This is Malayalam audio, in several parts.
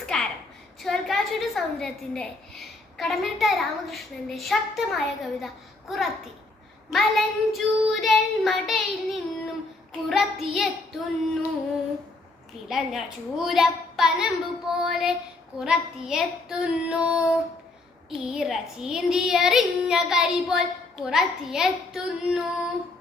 നമസ്കാരം. ചോർക്കാച്ചൂട് സൗന്ദര്യത്തിന്റെ കടമിട്ട രാമകൃഷ്ണന്റെ ശക്തമായ കവിത കുറത്തി. മലഞ്ചൂരൻ മടയിൽ നിന്നും കുറത്തിയെത്തുന്നു. കിളഞ്ഞ ചൂരപ്പനമ്പ് പോലെ കുറത്തിയെത്തുന്നു. ഈറ ചീന്തിയെറിഞ്ഞ കരി പോൽ കുറത്തിയെത്തുന്നു.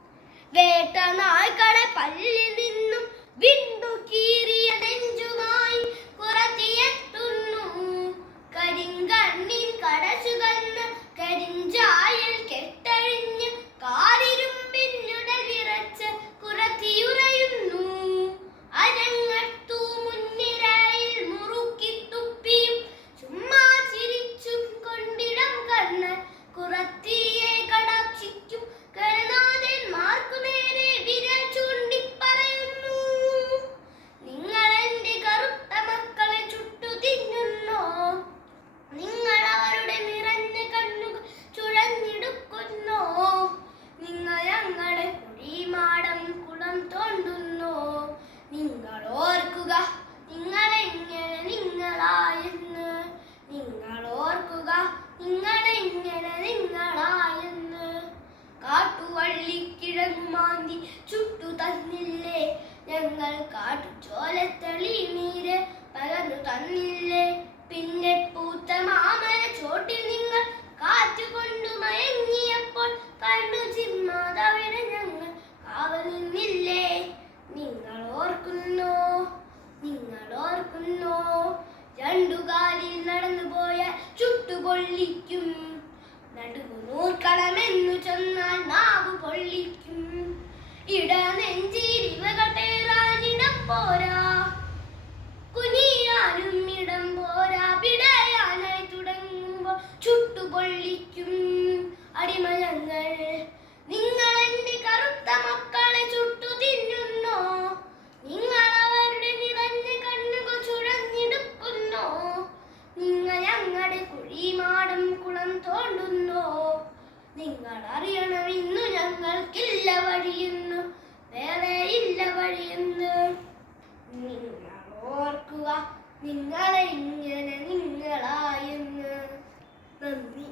ഓർക്കുക. നിങ്ങളെങ്ങനെ നിങ്ങളായെന്ന്. നിങ്ങൾ ഓർക്കുക നിങ്ങളെങ്ങനെ നിങ്ങളായെന്ന്. കാട്ടുവള്ളിക്കിഴങ്ങുമാന്തി ചുട്ടു തന്നില്ലേ? ഞങ്ങൾ കാട്ടുചോലത്തളി നീര് പകർന്നു തന്നില്ലേ? പിന്നെ കാലിൽ നടന്നു പോയ ചുട്ടുപൊള്ളിക്കും. നടുവു നൂർക്കണമെന്നു നാവ് നാവു പൊള്ളിക്കും. ഇട നെഞ്ചിരിവകട്ടേറാനിടം പോരാ. കുനിയാനും ഇടം പോരാ. പിടയാനായി തുടങ്ങുമ്പോ ചുട്ടുപൊള്ളിക്കും. നിങ്ങൾ നിങ്ങൾ അറിയണം ഇന്നു ഞങ്ങൾക്കില്ല വഴിയുന്നു വേറെ ഇല്ല വഴിയുന്നു നിങ്ങൾ ഓർക്കുക നിങ്ങളെ ഇങ്ങനെ നിങ്ങളായിരുന്നു നന്ദി.